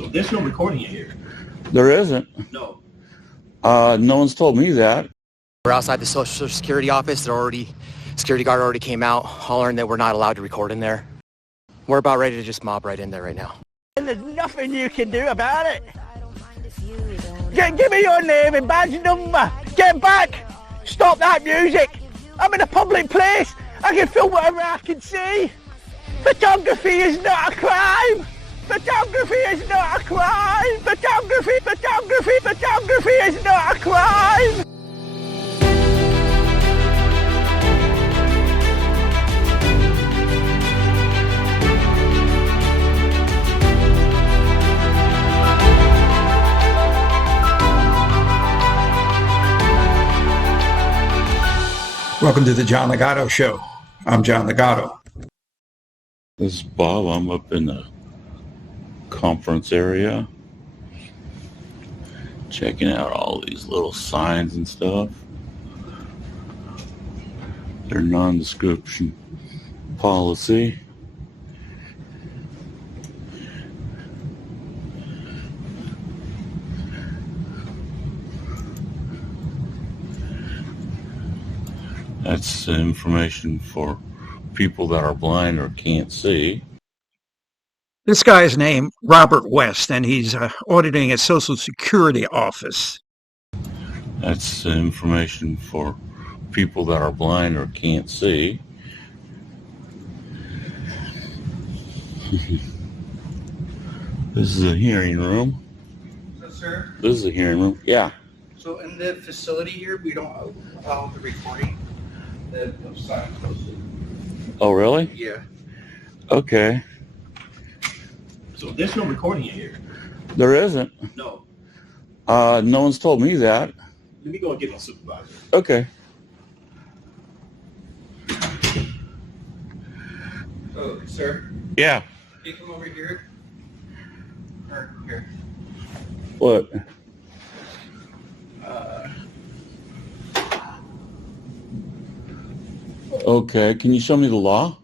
So there's no recording in here. There isn't. No. No one's told me that. We're outside the Social Security office. Security guard already came out hollering that we're not allowed to record in there. We're about ready to just mob right in there right now. And there's nothing you can do about it. Give me your name and badge number. Get back. Stop that music. I'm in a public place. I can film whatever I can see. Photography is not a crime. Photography is not a crime. Photography is not a crime. Welcome to the John Ligato Show. I'm John Ligato. This is Bob. I'm up in the conference area, checking out all these little signs and stuff. Their non-description policy. That's information for people that are blind or can't see. This guy's named Robert West, and he's auditing a Social Security office. That's information for people that are blind or can't see. This is a hearing room. So, sir? This is a hearing room. Yeah. So in the facility here, we don't allow the recording of sign posted. Oh, really? Yeah. Okay. So there's no recording in here. There isn't. No. No one's told me that. Let me go and get my supervisor. Okay. Oh, sir? Yeah. Can you come over here? Or here? What? Okay. Can you show me the law?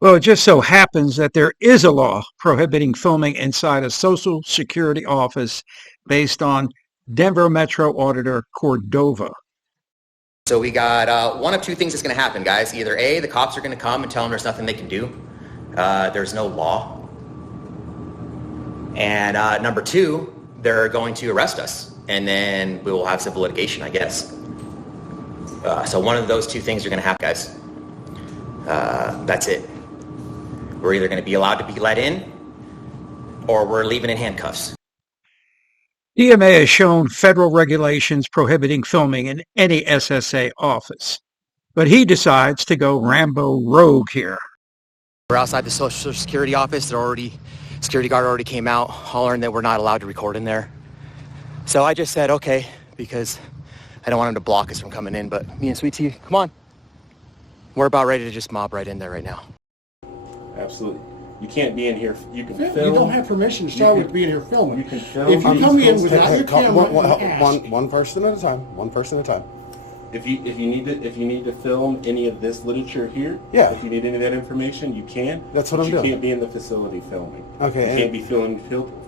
Well, it just so happens that there is a law prohibiting filming inside a Social Security office based on Denver Metro Auditor Cordova. So we got one of two things that's going to happen, guys. Either A, the cops are going to come and tell them there's nothing they can do. There's no law. And number two, they're going to arrest us. And then we will have civil litigation, I guess. So one of those two things are going to happen, guys. That's it. We're either going to be allowed to be let in, or we're leaving in handcuffs. DMA has shown federal regulations prohibiting filming in any SSA office, but he decides to go Rambo rogue here. We're outside the Social Security office. Security guard already came out hollering that we're not allowed to record in there. So I just said, okay, because I don't want him to block us from coming in, but me and Sweet Tea, come on. We're about ready to just mob right in there right now. Absolutely. You can't be in here. You can film. You don't have permission to start with being here filming. You can film. If you come in without your camera, one person at a time. One person at a time. If you need to film any of this literature here, yeah. If you need any of that information, you can. That's what I'm doing. You can't be in the facility filming. Okay. You can't be filming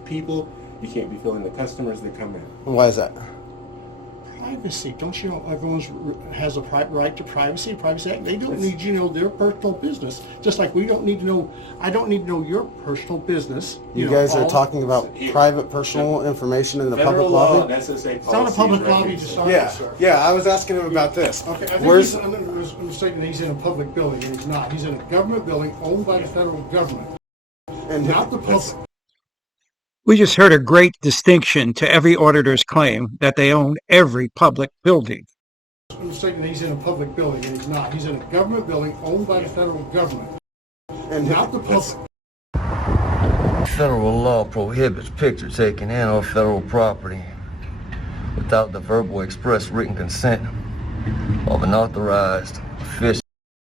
people. You can't be filming the customers that come in. Why is that? privacy. Don't you know everyone has a right to privacy? Privacy Act. They don't need you to know their personal business. Just like we don't need to know. I don't need to know your personal business. You guys are talking about private personal information in the public lobby. It's not a public lobby to start with, sir. Yeah. I was asking him about this. Okay. I think I'm mistaken that he's in a public building, and he's not. He's in a government building owned by the federal government, and not the public. We just heard a great distinction to every auditor's claim that they own every public building. I'm mistaken that he's in a public building, and he's not. He's in a government building owned by the federal government, and not the public. Federal law prohibits picture taking in on federal property without the verbal express written consent of an authorized official.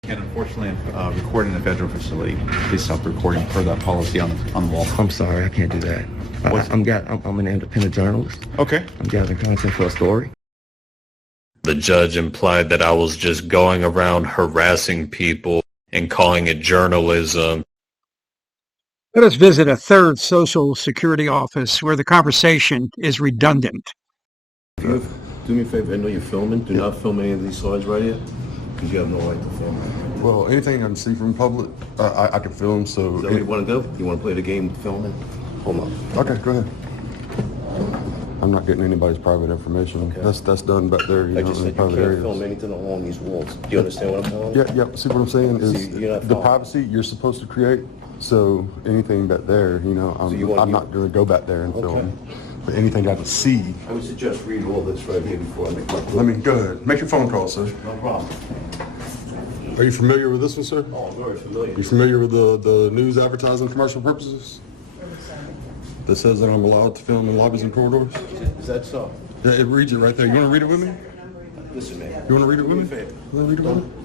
And unfortunately, record in a federal facility. Please stop recording per that policy on the wall. I'm sorry, I can't do that. I'm an independent journalist. Okay. I'm gathering content for a story. The judge implied that I was just going around harassing people and calling it journalism. Let us visit a third Social Security office where the conversation is redundant. Do me a favor, I know you're filming. Do not film any of these slides right here, because you have no right to film. Well, anything I can see from public, I can film, so... Is that what you want to do? You want to play the game of filming? Hold on. Okay, go ahead. I'm not getting anybody's private information. Okay. That's done back there, I just said you can't film anything along these walls. Do you understand what I'm telling you? Yeah. See what I'm saying is the privacy you're supposed to create. So anything back there, I'm not going to go back there and film. But anything I can see. I would suggest read all this right here before I make my Let me go ahead. Make your phone call, sir. No problem. Are you familiar with this one, sir? Oh, I'm very familiar. You familiar with the news advertising commercial purposes? That says that I'm allowed to film in lobbies and corridors? Is that so? Yeah, it reads it right there. You want to read it with me? Listen, man. You want to read it with me?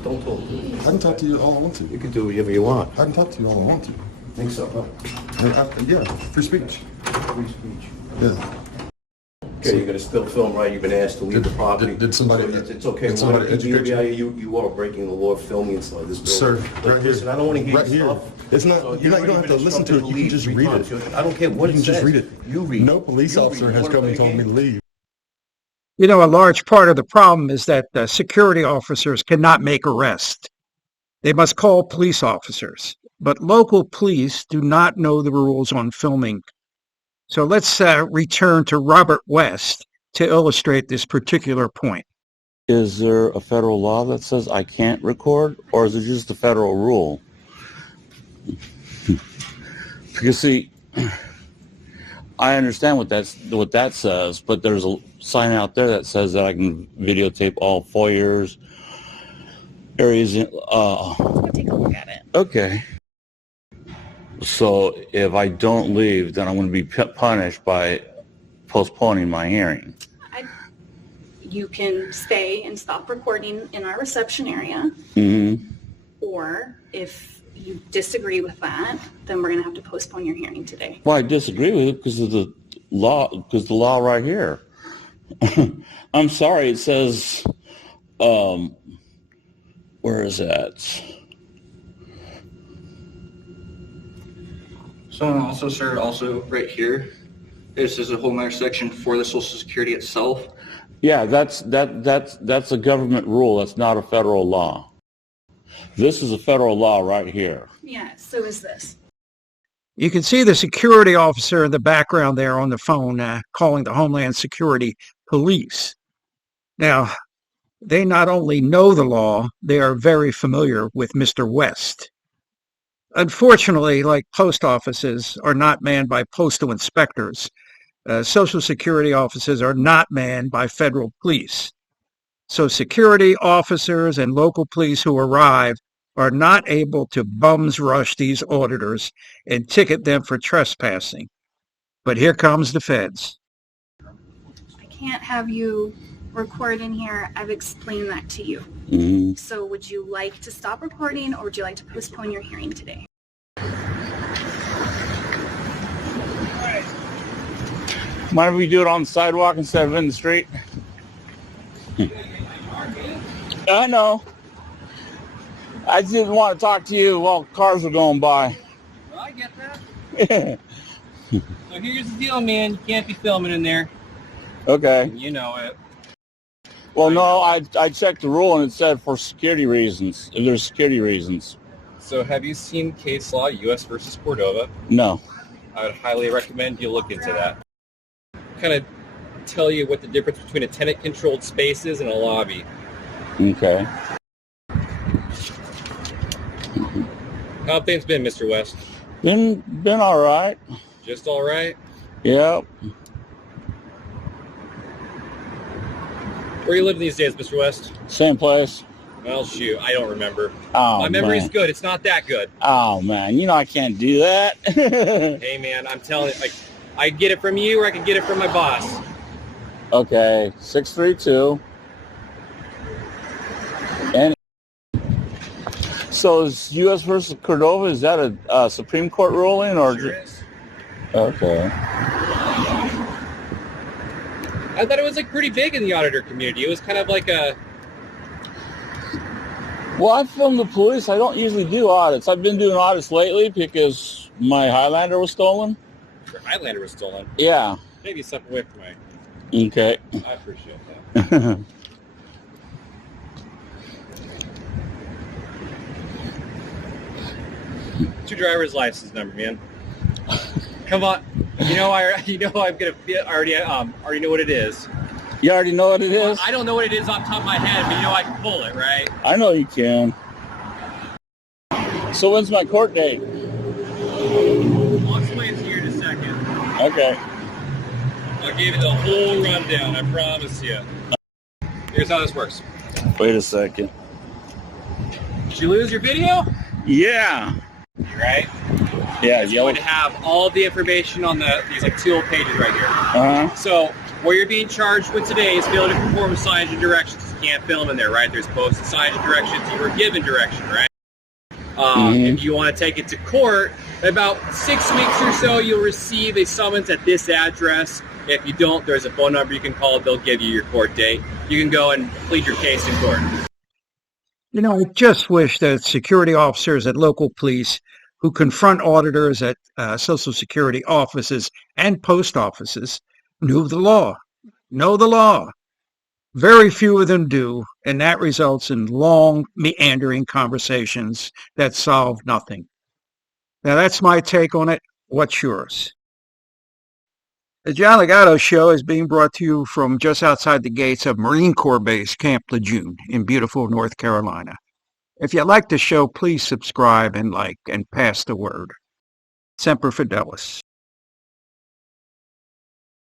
Don't talk to me. I can talk to you all I want to. You can do whatever you want. I can talk to you all I want to. Think so, huh? Yeah, free speech. Free speech. Yeah. Okay, you're gonna still film, right? You've been asked to leave the property. Did somebody? So it's okay. Did somebody educate you? You are breaking the law, filming inside this building. Sir, right here. Listen, I don't want to hear right here. stuff. It's not. So You don't have to listen to it. You can just read it. I don't care what it says. You can just read it. You read. No police officer has come and told me to leave. You know, a large part of the problem is that security officers cannot make arrests. They must call police officers, but local police do not know the rules on filming. So let's return to Robert West to illustrate this particular point. Is there a federal law that says I can't record, or is it just a federal rule? Because see, I understand what that says, but there's a sign out there that says that I can videotape all foyers, areas. I'll take a look at it. Okay. So if I don't leave, then I'm going to be punished by postponing my hearing. You can stay and stop recording in our reception area. Mm-hmm. Or if you disagree with that, then we're going to have to postpone your hearing today. Well, I disagree with it because of the law right here. I'm sorry, it says, where is that? So also, sir, also right here, this is a whole other section for the Social Security itself. Yeah, that's a government rule. That's not a federal law. This is a federal law right here. Yeah, so is this. You can see the security officer in the background there on the phone calling the Homeland Security Police. Now, they not only know the law, they are very familiar with Mr. West. Unfortunately, like post offices are not manned by postal inspectors, Social Security offices are not manned by federal police. So security officers and local police who arrive are not able to bums rush these auditors and ticket them for trespassing. But here comes the feds. I can't have you record in here. I've explained that to you. Mm-hmm. So would you like to stop recording, or would you like to postpone your hearing today? Mind if we do it on the sidewalk instead of in the street? I know. I didn't want to talk to you while cars were going by. Well, I get that. So here's the deal, man. You can't be filming in there. Okay. You know it. Well, no, I checked the rule and it said for security reasons. If there's security reasons. So have you seen case law, U.S. versus Cordova? No. I would highly recommend you look into that. Kind of tell you what the difference between a tenant-controlled space is and a lobby. Okay. How have things been, Mr. West? Been all right. Just all right? Yep. Where you living these days, Mr. West? Same place. Well, shoot, I don't remember. Oh, my memory's man. good. It's not that good. Oh, man. You know I can't do that. Hey, man, I'm telling you, I get it from you or I can get it from my boss. Okay, 632. And so is U.S. versus Cordova, is that a Supreme Court ruling? Or Sure is. Okay. I thought it was pretty big in the auditor community. It was kind of like a... Well, I film the police. I don't usually do audits. I've been doing audits lately because My Highlander was stolen? Your Highlander was stolen. Yeah. Maybe step away from me. Okay. I appreciate that. Two driver's license number, man. Come on. I'm gonna already know what it is. You already know what it is? I don't know what it is off the top of my head, but I can pull it, right? I know you can. So when's my court date? I'll explain to you in a second. Okay. I'll give you the whole rundown, I promise you. Here's how this works. Wait a second. Did you lose your video? Yeah. Right? Yeah, it's going to have all the information on these like 2 pages right here. Uh-huh. So what you're being charged with today is failure to perform signage and directions. You can't film in there, right? There's posted signage and directions. You were given direction, right? If you want to take it to court, in about 6 weeks or so, you'll receive a summons at this address. If you don't, there's a phone number you can call. They'll give you your court date. You can go and plead your case in court. You know, I just wish that security officers at local police who confront auditors at Social Security offices and post offices knew the law, know the law. Very few of them do, and that results in long, meandering conversations that solve nothing. Now, that's my take on it. What's yours? The John Ligato Show is being brought to you from just outside the gates of Marine Corps Base Camp Lejeune in beautiful North Carolina. If you like the show, please subscribe and like and pass the word. Semper Fidelis.